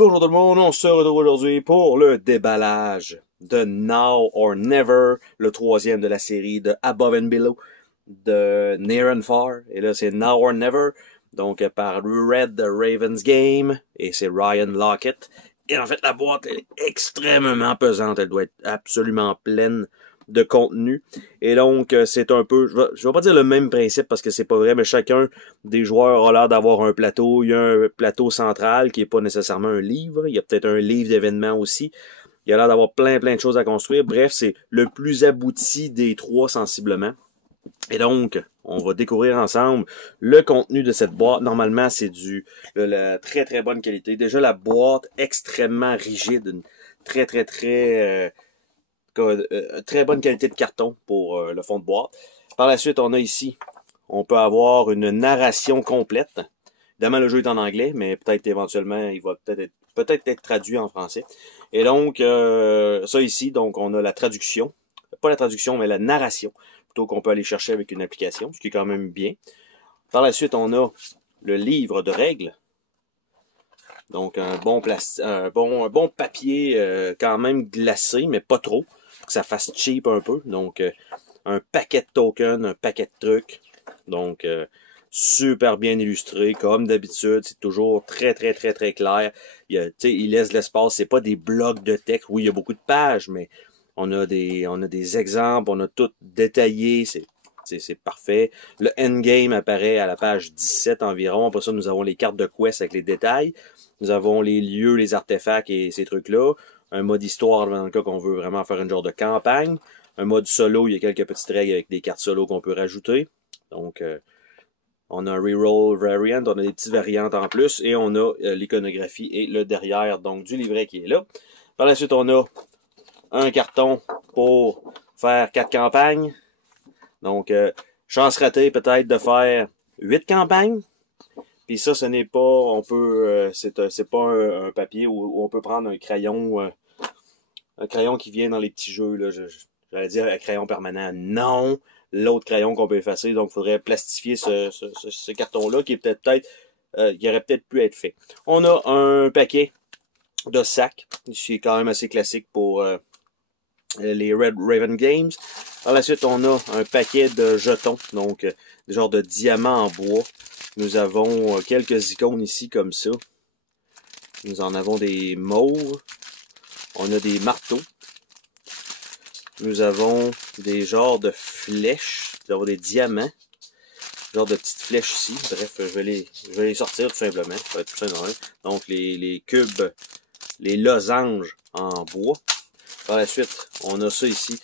Bonjour tout le monde, on se retrouve aujourd'hui pour le déballage de Now or Never, le troisième de la série de Above and Below, de Near and Far. Et là, c'est Now or Never, donc par Red Ravens Game, et c'est Ryan Lockett. Et en fait, la boîte est extrêmement pesante, elle doit être absolument pleine de contenu. Et donc, c'est un peu, je vais pas dire le même principe parce que c'est pas vrai, mais chacun des joueurs a l'air d'avoir un plateau. Il y a un plateau central qui est pas nécessairement un livre. Il y a peut-être un livre d'événements aussi. Il y a l'air d'avoir plein de choses à construire. Bref, c'est le plus abouti des trois sensiblement. Et donc, on va découvrir ensemble le contenu de cette boîte. Normalement, c'est la très bonne qualité. Déjà, la boîte extrêmement rigide, une très bonne qualité de carton pour le fond de boîte. Par la suite, on a ici, on peut avoir une narration complète. Évidemment, le jeu est en anglais, mais peut-être éventuellement, il va peut-être être traduit en français. Et donc, ça ici, donc on a la traduction. Pas la traduction, mais la narration. Plutôt qu'on peut aller chercher avec une application, ce qui est quand même bien. Par la suite, on a le livre de règles. Donc, un bon papier quand même glacé, mais pas trop. Pour que ça fasse cheap un peu. Donc, un paquet de tokens, un paquet de trucs. Donc, super bien illustré, comme d'habitude. C'est toujours très clair. Il laisse l'espace. C'est pas des blocs de texte. Oui, il y a beaucoup de pages, mais on a des exemples. On a tout détaillé. C'est parfait. Le endgame apparaît à la page 17 environ. Après ça, nous avons les cartes de quest avec les détails. Nous avons les lieux, les artefacts et ces trucs-là. Un mode histoire dans le cas qu'on veut vraiment faire une genre de campagne. Un mode solo, il y a quelques petites règles avec des cartes solo qu'on peut rajouter. Donc, on a un reroll variant, on a des petites variantes en plus. Et on a l'iconographie et le derrière donc du livret qui est là. Par la suite, on a un carton pour faire 4 campagnes. Donc, chance ratée peut-être de faire 8 campagnes. Puis ça, ce n'est pas, on peut, c'est pas un papier où on peut prendre un crayon qui vient dans les petits jeux, là. J'allais dire un crayon permanent. Non! L'autre crayon qu'on peut effacer. Donc, il faudrait plastifier ce carton-là qui est qui aurait peut-être pu être fait. On a un paquet de sacs. C'est quand même assez classique pour les Red Raven Games. Par la suite, on a un paquet de jetons. Donc, des genres de diamants en bois. Nous avons quelques icônes ici comme ça. Nous en avons des mauves. On a des marteaux. Nous avons des genres de flèches. Nous avons des diamants. Genre de petites flèches ici. Bref, je vais les sortir tout simplement. Ça va être tout simplement. Donc les cubes, les losanges en bois. Par la suite, on a ça ici.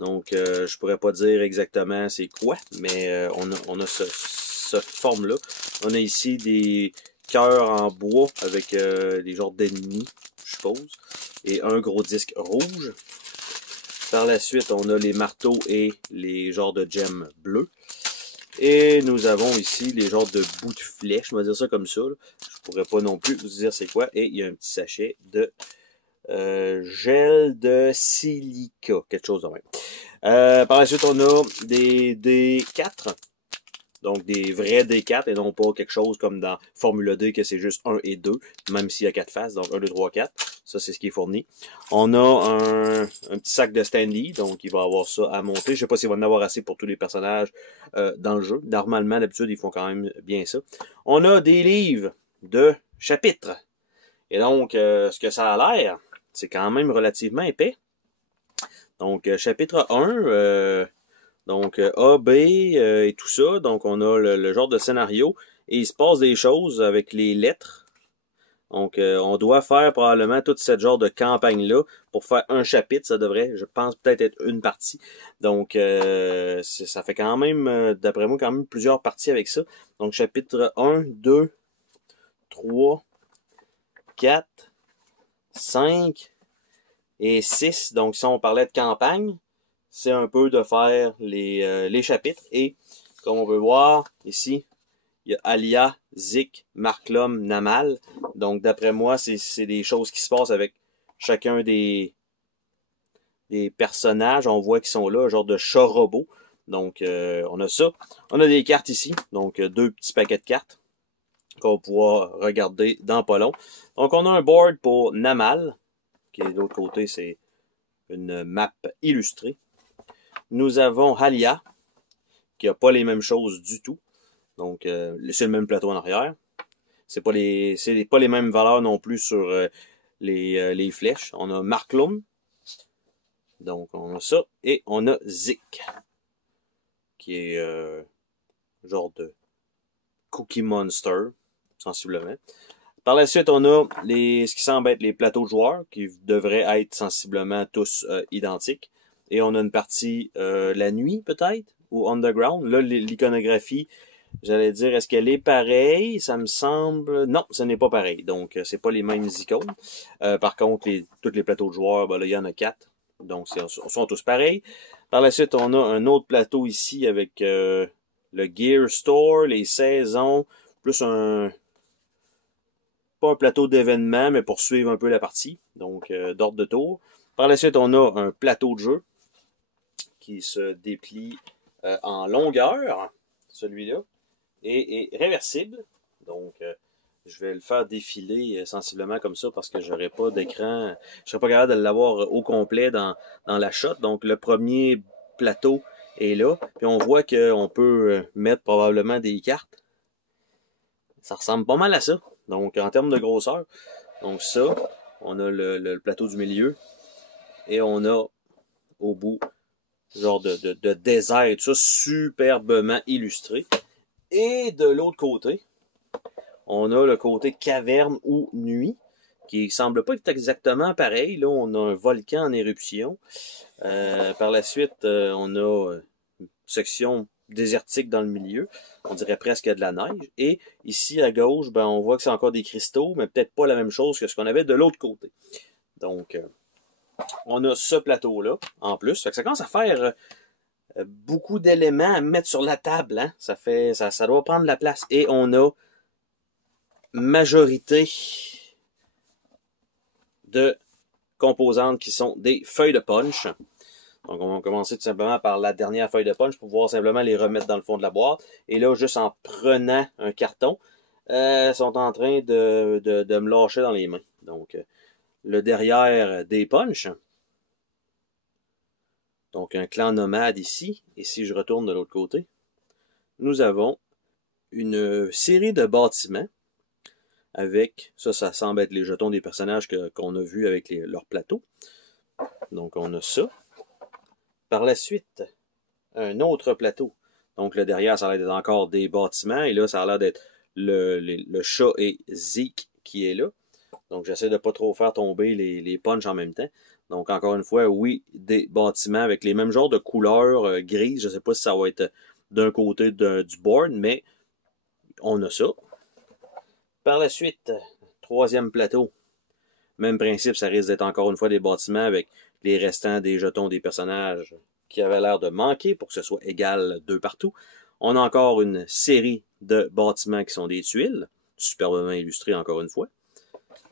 Donc, je pourrais pas dire exactement c'est quoi, mais on a cette forme-là. On a ici des cœurs en bois avec des genres d'ennemis, je suppose. Et un gros disque rouge. Par la suite, on a les marteaux et les genres de gemmes bleues. Et nous avons ici les genres de bouts de flèches, on va dire ça comme ça. Là. Je pourrais pas non plus vous dire c'est quoi. Et il y a un petit sachet de gel de silica, quelque chose de même. Par la suite, on a des D4. Donc, des vrais D4 et non pas quelque chose comme dans Formule D que c'est juste 1 et 2, même s'il y a 4 faces, donc 1, 2, 3, 4. Ça, c'est ce qui est fourni. On a un petit sac de Stanley, donc il va avoir ça à monter. Je sais pas s'il va en avoir assez pour tous les personnages dans le jeu. Normalement, d'habitude, ils font quand même bien ça. On a des livres de chapitres. Et donc, ce que ça a l'air, c'est quand même relativement épais. Donc, chapitre 1... Donc, A, B et tout ça. Donc, on a le genre de scénario. Et il se passe des choses avec les lettres. Donc, on doit faire probablement toute cette genre de campagne-là. Pour faire un chapitre, ça devrait, je pense, peut-être être une partie. Donc, ça fait quand même, d'après moi, quand même plusieurs parties avec ça. Donc, chapitre 1, 2, 3, 4, 5 et 6. Donc, si on parlait de campagne, c'est un peu de faire les chapitres. Et comme on peut voir ici, il y a Alia, Zik, Marklom, Namal. Donc d'après moi, c'est des choses qui se passent avec chacun des personnages. On voit qu'ils sont là, un genre de chat robot. Donc on a ça. On a des cartes ici. Donc deux petits paquets de cartes qu'on va pouvoir regarder dans pas long. Donc, on a un board pour Namal, qui est de l'autre côté, c'est une map illustrée. Nous avons Halia, qui n'a pas les mêmes choses du tout. Donc, c'est le même plateau en arrière. C'est pas les mêmes valeurs non plus sur les flèches. On a Marklum. Donc, on a ça. Et on a Zik, qui est genre de Cookie Monster, sensiblement. Par la suite, on a ce qui semble être les plateaux de joueurs, qui devraient être sensiblement tous identiques. Et on a une partie la nuit, peut-être, ou underground. Là, l'iconographie, j'allais dire, est-ce qu'elle est pareille? Ça me semble... Non, ce n'est pas pareil. Donc, c'est pas les mêmes icônes. Par contre, tous les plateaux de joueurs, ben là, il y en a 4. Donc, ils sont tous pareils. Par la suite, on a un autre plateau ici avec le Gear Store, les saisons, plus pas un plateau d'événements, mais pour suivre un peu la partie. Donc, d'ordre de tour. Par la suite, on a un plateau de jeu qui se déplie en longueur, celui-là, et est réversible. Donc, je vais le faire défiler sensiblement comme ça parce que j'aurai pas d'écran. Je serai pas capable de l'avoir au complet dans la shot. Donc, le premier plateau est là. Puis on voit qu'on peut mettre probablement des cartes. Ça ressemble pas mal à ça. Donc, en termes de grosseur. Donc, ça, on a le plateau du milieu. Et on a au bout, genre de désert, tout ça, superbement illustré. Et de l'autre côté, on a le côté caverne ou nuit, qui semble pas être exactement pareil. Là, on a un volcan en éruption. Par la suite, on a une section désertique dans le milieu. On dirait presque de la neige. Et ici, à gauche, ben, on voit que c'est encore des cristaux, mais peut-être pas la même chose que ce qu'on avait de l'autre côté. Donc, on a ce plateau-là, en plus. Fait que ça commence à faire beaucoup d'éléments à mettre sur la table. Hein? Ça doit prendre la place. Et on a majorité de composantes qui sont des feuilles de punch. Donc, on va commencer tout simplement par la dernière feuille de punch pour pouvoir simplement les remettre dans le fond de la boîte. Et là, juste en prenant un carton, sont en train de me lâcher dans les mains. Donc, le derrière des punch. Donc, un clan nomade ici. Et si je retourne de l'autre côté, nous avons une série de bâtiments avec, ça semble être les jetons des personnages qu'on a vus avec leurs plateaux. Donc, on a ça. Par la suite, un autre plateau. Donc, le derrière, ça a l'air d'être encore des bâtiments. Et là, ça a l'air d'être le chat et Zeke qui est là. Donc, j'essaie de pas trop faire tomber les punchs en même temps. Donc, encore une fois, oui, des bâtiments avec les mêmes genres de couleurs grises. Je sais pas si ça va être d'un côté du board, mais on a ça. Par la suite, troisième plateau. Même principe, ça risque d'être encore une fois des bâtiments avec les restants des jetons des personnages qui avaient l'air de manquer pour que ce soit égal deux partout. On a encore une série de bâtiments qui sont des tuiles, superbement illustrées encore une fois,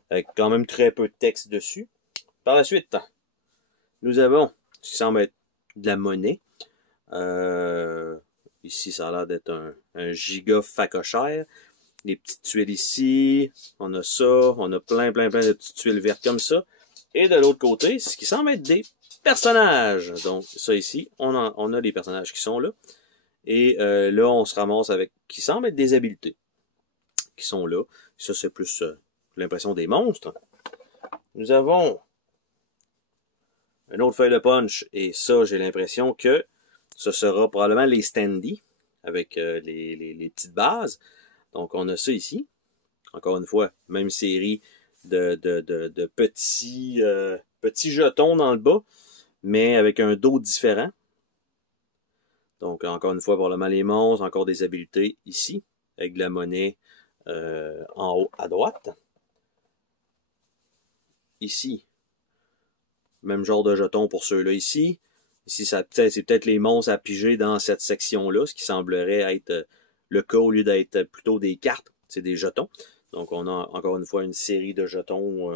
avec quand même très peu de texte dessus. Par la suite, nous avons ce qui semble être de la monnaie. Ici, ça a l'air d'être un giga facochère. Des petites tuiles ici, on a ça, on a plein de petites tuiles vertes comme ça. Et de l'autre côté, ce qui semble être des personnages. Donc, ça ici, on a des personnages qui sont là. Et là, on se ramasse avec qui semble être des habiletés qui sont là. Ça, c'est plus l'impression des monstres. Nous avons une autre feuille de punch. Et ça, j'ai l'impression que ce sera probablement les standees avec les petites bases. Donc, on a ça ici. Encore une fois, même série de petits jetons dans le bas, mais avec un dos différent. Donc, encore une fois, probablement les monstres, encore des habiletés ici, avec de la monnaie en haut à droite. Ici, même genre de jetons pour ceux-là ici. Ici, c'est peut-être les monstres à piger dans cette section-là, ce qui semblerait être le cas au lieu d'être plutôt des cartes, c'est des jetons. Donc, on a encore une fois une série de jetons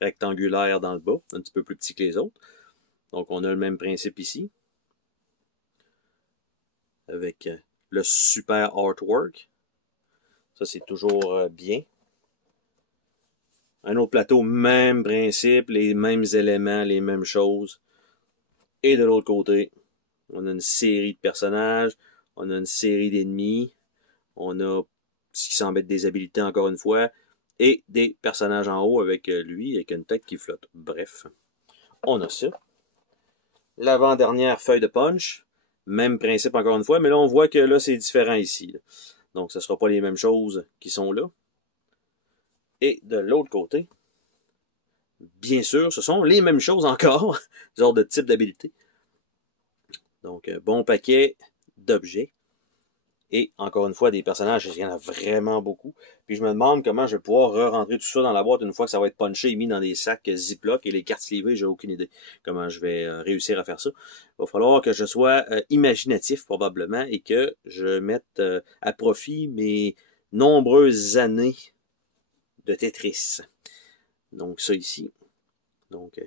rectangulaires dans le bas, un petit peu plus petits que les autres. Donc, on a le même principe ici, avec le super artwork. Ça, c'est toujours bien. Un autre plateau, même principe, les mêmes éléments, les mêmes choses. Et de l'autre côté, on a une série de personnages, on a une série d'ennemis, on a ce qui semble être des habilités encore une fois, et des personnages en haut avec lui, avec une tête qui flotte. Bref, on a ça. L'avant-dernière feuille de punch, même principe encore une fois, mais là on voit que là c'est différent ici. Là. Donc ce ne sera pas les mêmes choses qui sont là. Et de l'autre côté, bien sûr, ce sont les mêmes choses encore, genre de type d'habilité. Donc, bon paquet d'objets. Et encore une fois, des personnages, il y en a vraiment beaucoup. Puis je me demande comment je vais pouvoir re-rentrer tout ça dans la boîte une fois que ça va être punché et mis dans des sacs Ziploc. Et les cartes slivées, j'ai aucune idée comment je vais réussir à faire ça. Il va falloir que je sois imaginatif probablement et que je mette à profit mes nombreuses années de Tetris. Donc ça ici. Donc,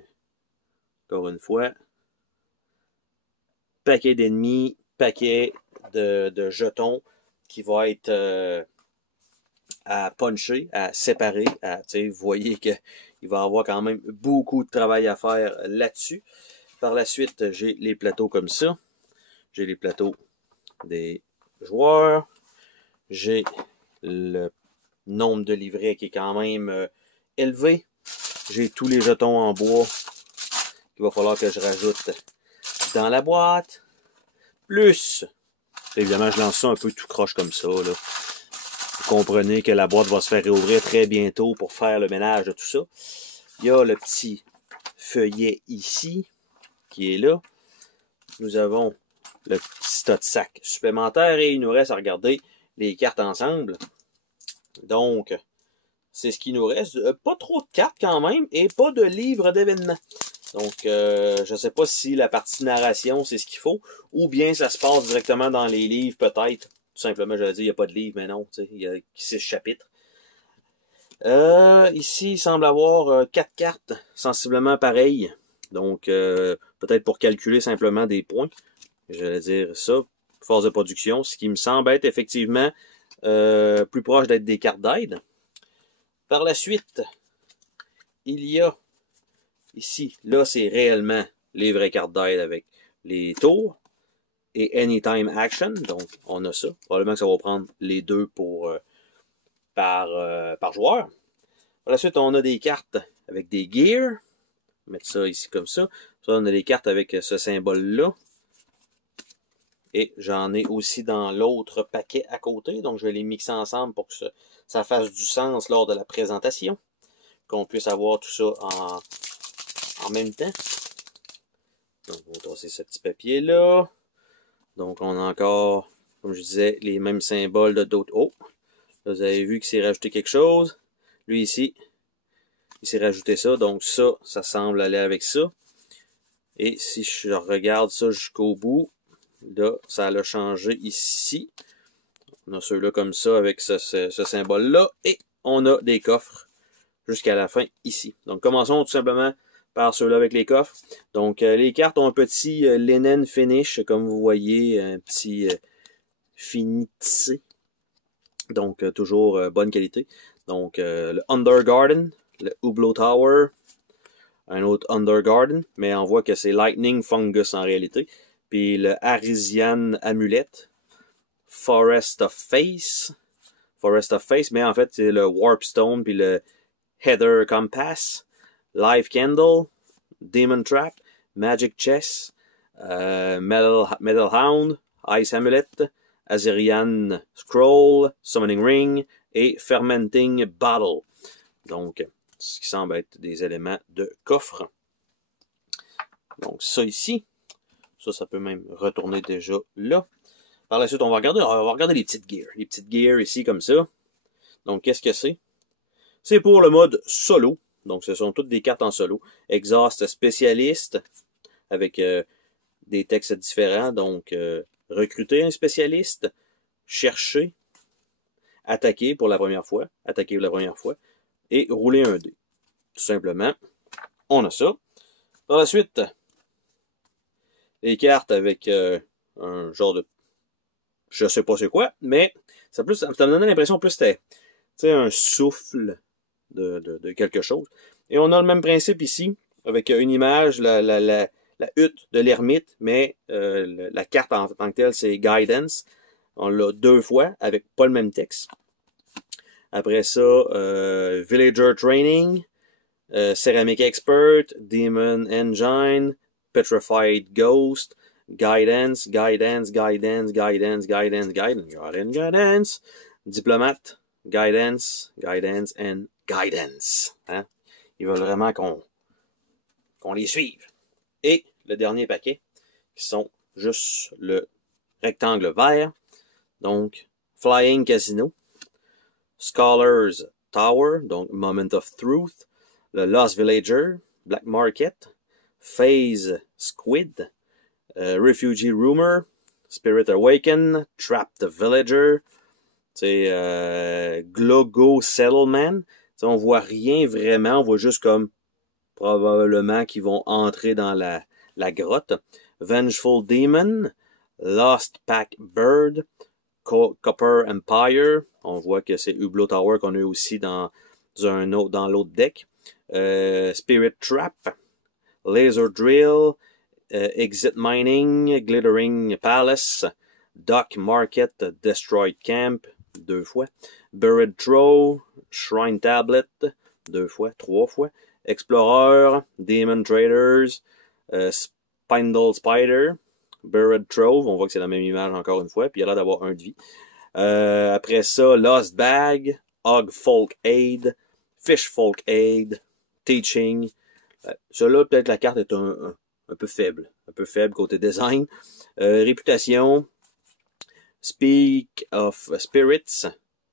encore une fois, paquet d'ennemis, paquet de jetons qui va être à puncher, à séparer. Vous voyez qu'il va y avoir quand même beaucoup de travail à faire là-dessus. Par la suite, j'ai les plateaux comme ça. J'ai les plateaux des joueurs. J'ai le nombre de livrets qui est quand même élevé. J'ai tous les jetons en bois qu'il va falloir que je rajoute dans la boîte. Plus, évidemment, je lance ça un peu tout croche comme ça. Là. Vous comprenez que la boîte va se faire réouvrir très bientôt pour faire le ménage de tout ça. Il y a le petit feuillet ici qui est là. Nous avons le petit tas de sac supplémentaire et il nous reste à regarder les cartes ensemble. Donc, c'est ce qui nous reste. Pas trop de cartes quand même et pas de livres d'événements. Donc, je ne sais pas si la partie narration, c'est ce qu'il faut, ou bien ça se passe directement dans les livres, peut-être. Tout simplement, j'allais dire, il n'y a pas de livre, mais non, il y a 6 chapitres. Ici, il semble avoir 4 cartes, sensiblement pareilles. Donc, peut-être pour calculer simplement des points. J'allais dire ça, force de production, ce qui me semble être effectivement plus proche d'être des cartes d'aide. Par la suite, il y a ici, là, c'est réellement les vraies cartes d'aide avec les tours et Anytime Action. Donc, on a ça. Probablement que ça va prendre les deux par joueur. Par la suite, on a des cartes avec des gears. On va mettre ça ici comme ça. Ça, on a des cartes avec ce symbole-là. Et j'en ai aussi dans l'autre paquet à côté. Donc, je vais les mixer ensemble pour que ça fasse du sens lors de la présentation. Qu'on puisse avoir tout ça en même temps. Donc, on va tasser ce petit papier-là. Donc, on a encore, comme je disais, les mêmes symboles de d'autres. Oh! Là, vous avez vu qu'il s'est rajouté quelque chose. Lui, ici, il s'est rajouté ça. Donc, ça semble aller avec ça. Et si je regarde ça jusqu'au bout, là, ça l'a changé ici. On a ceux-là comme ça avec ce symbole-là. Et on a des coffres jusqu'à la fin ici. Donc, commençons tout simplement par ceux-là avec les coffres. Donc, les cartes ont un petit linen finish, comme vous voyez, un petit fini tissé. Donc, toujours bonne qualité. Donc, le Undergarden, le Hublot Tower, un autre Undergarden, mais on voit que c'est Lightning Fungus en réalité. Puis le Arisian Amulet, Forest of Face, mais en fait, c'est le Warpstone, puis le Heather Compass, Live Candle, Demon Trap, Magic Chess, Metal Hound, Ice Amulet, Azerian Scroll, Summoning Ring et Fermenting Bottle. Donc, ce qui semble être des éléments de coffre. Donc, ça ici, ça peut même retourner déjà là. Par la suite, on va regarder les petites gears. Les petites gears ici, comme ça. Donc, qu'est-ce que c'est? C'est pour le mode solo. Donc, ce sont toutes des cartes en solo. Exhaust spécialiste, avec des textes différents. Donc, recruter un spécialiste, chercher, attaquer pour la première fois, et rouler un dé. Tout simplement, on a ça. Par la suite, les cartes avec un genre de je sais pas c'est quoi, mais ça me donnait l'impression plus c'était un souffle de quelque chose. Et on a le même principe ici, avec une image, la hutte de l'ermite, mais la carte en tant que telle, c'est Guidance. On l'a 2 fois, avec pas le même texte. Après ça, Villager Training, Ceramic Expert, Demon Engine, Petrified Ghost, Guidance, Guidance, Guidance, Guidance, Guidance, Guidance, Guidance, Guidance, Diplomate, Guidance, Guidance, and Guidance. Hein? Ils veulent vraiment qu'on les suive. Et le dernier paquet, qui sont juste le rectangle vert. Donc, Flying Casino, Scholar's Tower, donc Moment of Truth, le Lost Villager, Black Market, Phase Squid, Refugee Rumor, Spirit Awaken, Trapped Villager, Glogo Settlement. T'sais, on voit rien vraiment, on voit juste comme probablement qu'ils vont entrer dans la grotte. Vengeful Demon, Lost Pack Bird, Copper Empire. On voit que c'est Hublot Tower qu'on a eu aussi dans l'autre deck. Spirit Trap, Laser Drill, Exit Mining, Glittering Palace, Dock Market, Destroyed Camp, 2 fois. Buried Throw, Shrine Tablet, 2 fois, 3 fois. Explorer, Demon Traders, Spindle Spider, Buried Trove, on voit que c'est la même image encore une fois, puis il a l'air d'avoir 1 de vie. Après ça, Lost Bag, Hog Folk Aid, Fish Folk Aid, Teaching. Celui-là, peut-être la carte est un peu faible côté design. Réputation, Speak of Spirits,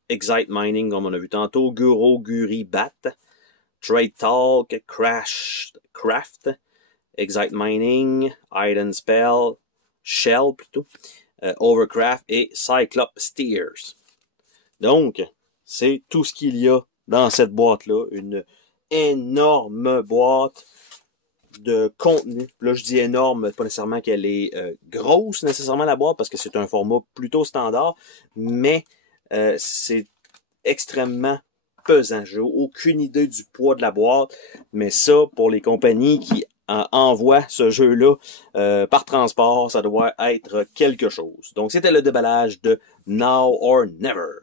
Excite Mining, comme on a vu tantôt, Guro Guri Bat, Trade Talk, Craft, Excite Mining, Hidden Spell, Shell plutôt, Overcraft et Cyclops Steers. Donc, c'est tout ce qu'il y a dans cette boîte-là. Une énorme boîte de contenu. Là, je dis énorme, pas nécessairement qu'elle est grosse, nécessairement la boîte, parce que c'est un format plutôt standard, mais c'est extrêmement pesant. J'ai aucune idée du poids de la boîte, mais ça, pour les compagnies qui envoient ce jeu-là par transport, ça doit être quelque chose. Donc, c'était le déballage de Now or Never.